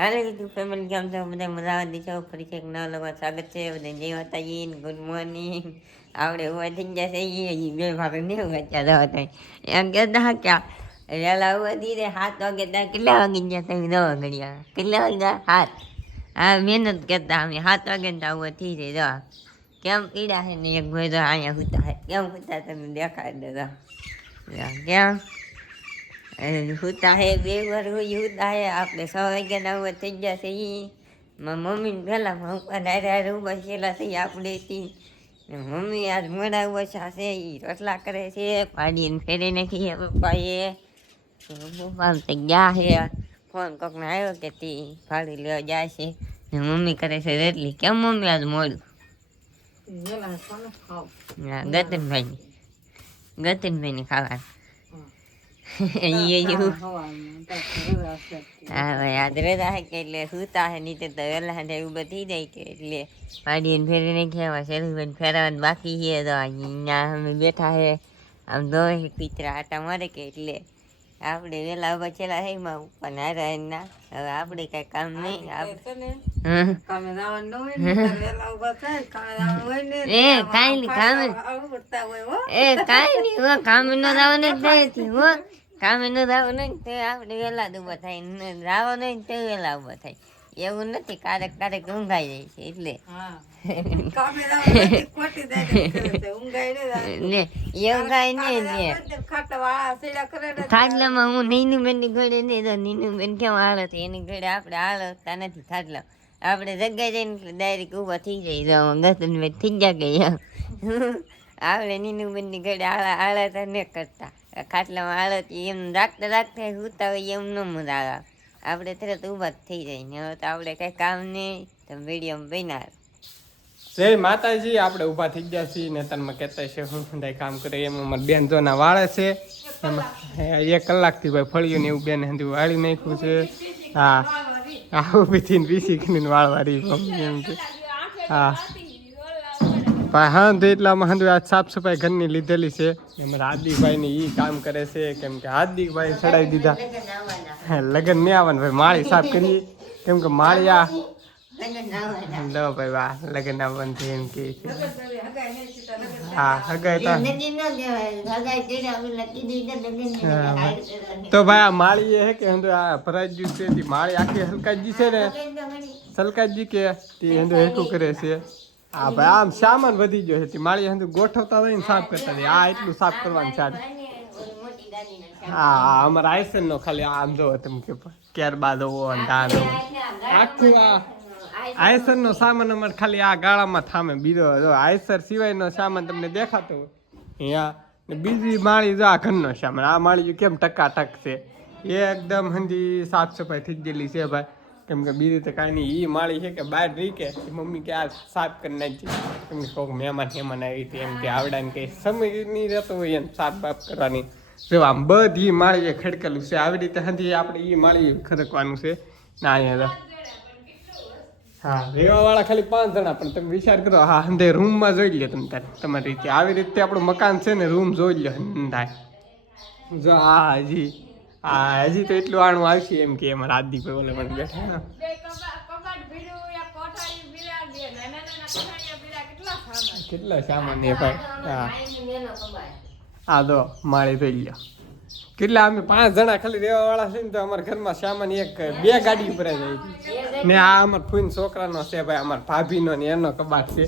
હાલે YouTube family કેમ છો બધા મજા દીશો ફરી એક નવા લોકો સ્વાગત છે બધા જય માતાજી ગુડ મોર્નિંગ આવડે ઉભા થઈ ગયા છે એ બે ભાગ નહીં ઉભા હતા એમ કહેતા ક્યાં વહેલા ઉભા થઈ રે 7 વાગે ત્યાં કેટલા વાગી ગયા તમે દવા ઘડિયા કેટલા વાગ્યા 7 હા મહેનત કરતા અમે 7 વાગે ત્યાં ઉભા થઈ જાય દવા કેમ પીડા છે ને એક ભાઈ તો અહીંયા હુતા છે કેમ હુતા તમે દેખાડી દો કેમ હુતા હે બે વાર હુતા હે આપણે 6 વાગ્યાના ઉભા થઈ ગયા છે મારા મમ્મી પહેલાં હારે ઉભા છેલ્લા થઈ આપણે મમ્મી આજ મોડા ઉભા છે એ રોટલા કરે છે પાડીને ફેરી નાખી પપ્પાએ પપ્પા તો ગયા છે ફોન કોકને આવ્યો કે તે ફાડી લેવા જાય છે ને મમ્મી કરે છે રોટલી કેમ મમ્મી આજ મોડું ગતિનભાઈની ખાવાનું હા ભાઈ આદરે હે કે એટલે સુતા હે નીચે તો વહેલા હાથે ઉભા થઈ જાય કે એટલે પાડીને ફેરી નાખ્યા શેરીબેન ફેરવાનું બાકી છે તો અહીંયા અમે બેઠા છે આમ દો પિતરા આટા મારે કે એટલે આપણે વહેલા ઉભા છેલ્લા હે માં ઉપર હારા ના હવે આપણે કઈ કામ નહીં કામે ન જવાનું કામે ન જવાનું તે આપણે વહેલા જ ઉભા થાય જવાનું હોય તે વહેલા ઉભા થાય એવું નથી ક્યારેક ક્યારેક ઊંઘાઈ જાય છે એટલે ખાટલામાં હું નીનું બેન ની ઘોડે નહીં તો નીનું બેન કેમ હાલત એની ઘોડે આપણે હાલતા નથી ખાટલા આપણે જગ્યા જઈને ડાયરેક્ટ ઊભા થઈ જાય ગતનભાઈ થઈ ગયા ગયા આપણે નીનું બેન ની ઘોડે હાલતા ન કરતા ખાટલામાં હાલત એમ રાખતા રાખતા સુતા હોય એમ ન મજા આવે આપણે તરત ઊભા થઈ જાય ને હવે તો આપણે કઈ કામ નહીં તો વિડીયો બન્યા જય માતાજી આપણે ઊભા થઈ ગયા છીએ ને તનમાં કહેતા છે હું ખંડાઈ કામ કરે એમ અમારા બેન જોના વાળે છે એમાં 1 કલાકથી ભાઈ ફળિયું ને એવું બેન હંધી વાળી નાખ્યું છે હા ઊભી થઈને પીસી કરીને વાળવાળી મમ્મી એમ કે હા હા તો એટલામાં હંધુ આ સાફ સફાઈ ઘરની લીધેલી છે અમારા હાર્દિકભાઈ એ કામ કરે છે કેમ કે હાર્દિકભાઈ ચડાવી દીધા લગ્ન નહીં આવવાનું ભાઈ માળી સાફ કરીએ કેમ કે માળી આ લો ભાઈ વાહ લગ્ન આવવાનું છે એમ કે છે હા હગાઈ તો ભાઈ આ માળી હે કે હંધુ આ ભરાજી છે માળી આખી હલકાજી છે ને સલકાજી કે તે હંધુ હેઠું કરે છે હા ભાઈ આમ સામાન વધી ગયો છે માળી હંધુ ગોઠવતા હોય ને સાફ કરતા હોય આ એટલું સાફ કરવાનું છે હા અમારા આયસન નો ખાલી આમ જો તમે કે ત્યારબાદ આખું આ આયસર નો સામાન અમારે ખાલી આ ગાળામાં થામે બીજો જો આયસર સિવાયનો સામાન તમને દેખાતો હોય અહીંયા બીજી માળી જો આ ઘરનો સામાન આ માળી કેમ ટકાટક છે એ એકદમ હંધી સાફ સફાઈ થઈ ગયેલી છે ભાઈ કેમ કે બીજી તો કાંઈ નહીં એ માળી છે કે બહાર રહી કે મમ્મી કે આ સાફ કરી નાખી કેમ કે કોઈક મહેમાન આવી હતી એમ કે આવડાને કંઈ સમય નહીં રહેતો હોય એમ સાફ બાફ કરવાની જો આમ બધી માળીએ ખડકેલું છે આવી રીતે હંધી આપણે એ માળીએ ખડકવાનું છે ના અહીંયા હા રહેવાવાળા ખાલી 5 જણા પણ તમે વિચાર કરો હા હંધે રૂમમાં જોઈ લે તમે તમારી રીતે આવી રીતે આપણું મકાન છે ને રૂમ જોઈ લે હંધાય જો હજી તો એટલું આણું આવશે એમ કે અમારા આદિભાઈ ઓલે પણ બેઠા ને કેટલા સામાન એ ભાઈ હા દો માળી જોઈ લો કેટલા અમે 5 જણા ખાલી રહેવા વાળા છે ને તો અમારા ઘરમાં સામાન 2 ગાડી ઉપર જાય ને આ અમારા ફૂઈન છોકરાનો છે ભાઈ અમારા ભાભીનો ને એનો કબાટ છે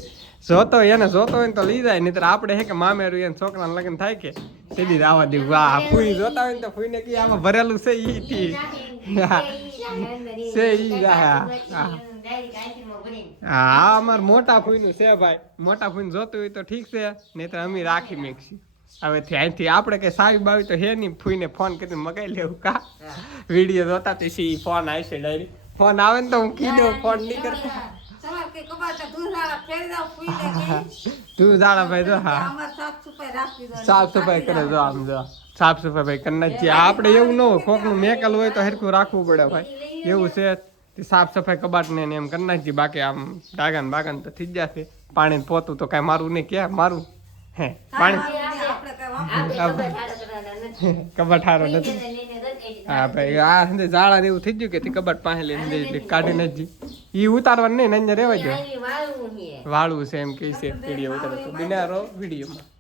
જોતો હોય ને તો લઈ જાય નહીં તો આપણે હે કે મામેરું એને છોકરાને લગ્ન થાય કે સીધી આવવા દે વાહ ફૂઈ જોતા હોય ને તો ફૂઈને કે આમાં ભરેલું છે હા અમારે મોટા ફૂઈનું છે ભાઈ મોટા ફૂઈને જોતું હોય તો ઠીક છે નહીં તો અમે રાખી મેકશી હવેથી અહીંથી આપણે કઈ સાવી બાવી તો હે નહીં ફૂઈને ફોન કરીને મગાઈ લેવું કા વિડીયો જોતા તો ફોન આવશે ડાયરેક્ટ ફોન આવે ને તો હું કીધું ફોન નહીં કરતા તું જાડા ભાઈ જો હા સાફ સફાઈ કરે જો આમ જો સાફ સફાઈ ભાઈ કરી નાખીએ આપણે એવું ન હોય કોકનું મેકલ હોય તો હરખું રાખવું પડે ભાઈ એવું છે સાફ સફાઈ કબાટને એમ કરી નાખીએ બાકી આમ ડાગાન બાગાન તો થઈ જ જશે પાણી પોતું તો કાંઈ મારું નહીં ક્યાં મારું હે પાણી કબાટ હારો નથી હા ભાઈ આ હંદે ઝાડા ને એવું થઈ ગયું કે તે કબાટ પાસે લઈને દે કાઢી નાખજી ઈ ઉતારવાનું નહીં નંજર રહેવા જો વાળું છે એમ કે છે વિડીયો ઉતારે તો બિના રહો વિડીયોમાં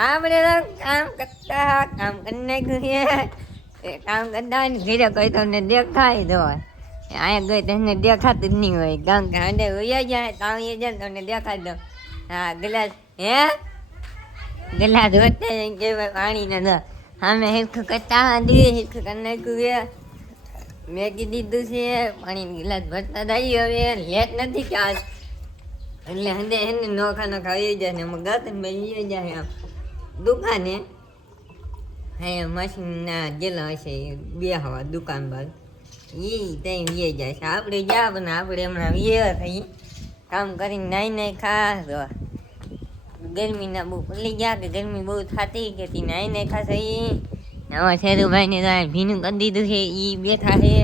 આપણે તો કામ કરતા કામ કરી નાખ્યું છે કામ કરતા હોય ને ઘરે કોઈ તમને દેખાય દો અહીંયા ગઈ તમને દેખાતું જ નહીં હોય ગામ કાંડે ઉયા જાય કામ એ જાય તમને દેખાય દો હા ગ્લાસ હે ગ્લાસ વધતા કે પાણી ના દો અમે હિરખું કરતા હતી હિરખું કરી નાખ્યું છે મેગી દીધું છે પાણી ગ્લાસ ભરતા થઈ હવે લેટ નથી કે આજ એટલે હંદે એને નોખા નોખા આવી જાય ને એમાં ગાત ને ભાઈ જાય આમ દુકાને હા મશીનના ગયેલા હશે બે હવા દુકાન બાદ એ ત્યાં વીએ જાય છે આપણે જા પણ આપણે હમણાં વીએ થઈ કામ કરીને નાઈ નાઈ ખા ગરમીના બહુ પલી ગયા કે ગરમી બહુ થતી કે તી નાઈ નાઈ ખાશે આવા શેરુભાઈને તો ભીનું કરી દીધું છે એ બેઠા છે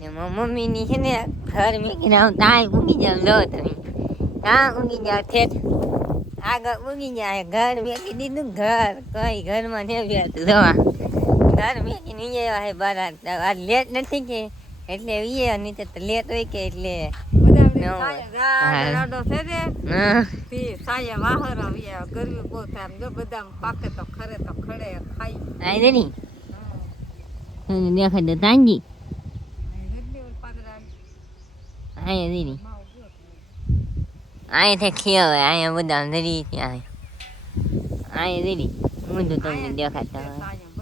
ને મમ્મીની છે ને ઘર મેકીને આવું ત્યાં ઊંઘી જાવ લો તમે ત્યાં ઊંઘી જાવ ઠેઠ આગળ ઊંઘી જાય ઘર મેકી દીધું ઘર કઈ ઘરમાં ને બેઠું દવા ઘર મેકીને વીએ છે બાર આ લેટ નથી કે એટલે વીએ નહીં તો લેટ હોય કે એટલે દેખાય તો તાંજી અહીંયા ખેવ અહીંયા બધા ધરી અહીંયા ધરી ઊંધું તમને દેખાતા હોય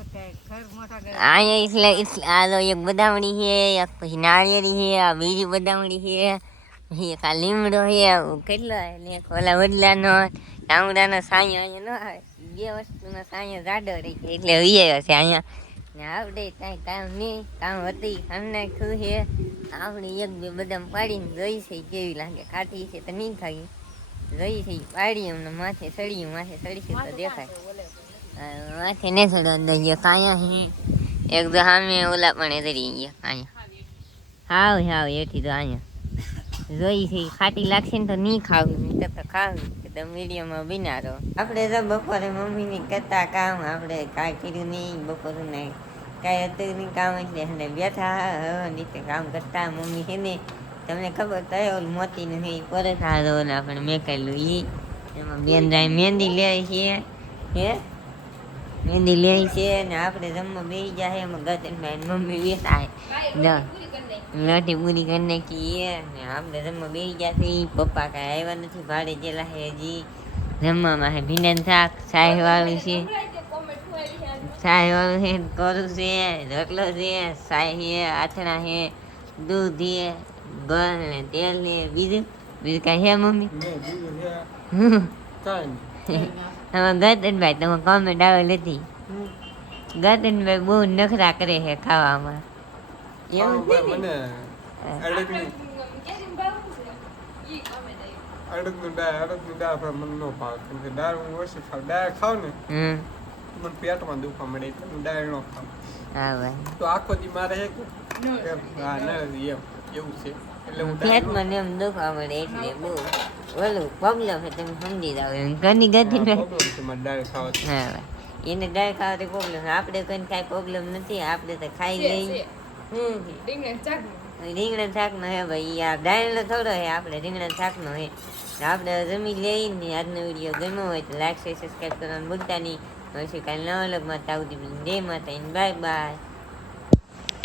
અહીંયા એટલે આ તો એક બદામડી છે એક પછી નાળિયેરી છે આ બીજી બદામડી છે પછી એક આ લીમડો છે કેટલો એટલે ઓલા વડલાનો ટામડાનો સાંયો અહીંયા ન આવે બે વસ્તુનો સાંયો જાડો રહી છે એટલે વીએ છે અહીંયા ને આપણે કાંઈ કામ નહીં કામ હતી કામ નાખ્યું છે આપણે એક બે બદામ પાડીને જોઈ છે કેવી લાગે ખાટી છે તો નહીં ખાઈ જોઈ છે પાડી એમને માથે સળીયું માથે સડીશું તો દેખાય માથે ને સડો અંદર ગયા કાંયા હે એક તો સામે ઓલા પણ ધરી ગયા અહીંયા હાવ એથી તો અહીંયા જોઈ છે ખાટી લાગશે ને તો નહીં ખાવું નહીં તો ખાવું તો મીડિયમમાં બિનારો આપણે તો બપોરે મમ્મીની કરતા કામ આપણે કાંઈ કર્યું નહીં બપોરે નહીં કાંઈ હતું નહીં કામ એટલે એને બેઠા નીચે કામ કરતા મમ્મી છે ને તમને ખબર તો ઓલું મોતી નથી પરત હારો ઓલા પણ મેં કહેલું એમાં બેન જાય મહેંદી લે છે હે મહેંદી લે છે ને આપણે જમવા બેસી જાય એમાં ગતનભાઈ મમ્મી બેઠા લાઠી પૂરી કરી નાખી ને આપણે જમવા બેસી ગયા પપ્પા કાંઈ આવ્યા નથી ભાડે ગયેલા છે હજી જમવામાં છે ભીંડાનું શાક સાય વાળું છે સાય વાળું છે કોરું છે રોટલો છે સાય છે આથણા છે દૂધ છે ગોળ ને તેલ ને બીજું કાંઈ છે મમ્મી હવે ગતનભાઈ તમે કોમેન્ટ આવે લેતી ગતનભાઈ બહુ નખરા કરે છે ખાવામાં એવું અડદનું દાળ મને ન ભાવે કેમ કે દાળ હું ઓછી ખાવ દાળ ખાવ ને મને પેટમાં દુખવા મળે એટલે હું દાળ ન ખાવ હા ભાઈ તો આખો દી મારે હે કે હા ના એવું છે એટલે હું પેટમાં એમ દુખવા મળે એટલે બહુ ઓલું પ્રોબ્લેમ છે તમે સમજી જાવ ઘરની ગતિ દાળ ખાવા હા ભાઈ એને દાળ ખાવાથી પ્રોબ્લેમ આપણે કોઈને કાંઈ પ્રોબ્લેમ નથી આપણે તો ખાઈ લઈ રીંગણા શાક નો હે ભાઈ આ દાળ થોડો હે આપણે રીંગણા શાક નો હે આપણે જમી લઈને આજનો વિડીયો ગમ્યો હોય તો લાઈક સબસ્ક્રાઈબ કરવાનું ભૂલતા નહીં પછી કાલે નવા વ્લોગમાં આવતી જય માતા બાય બાય.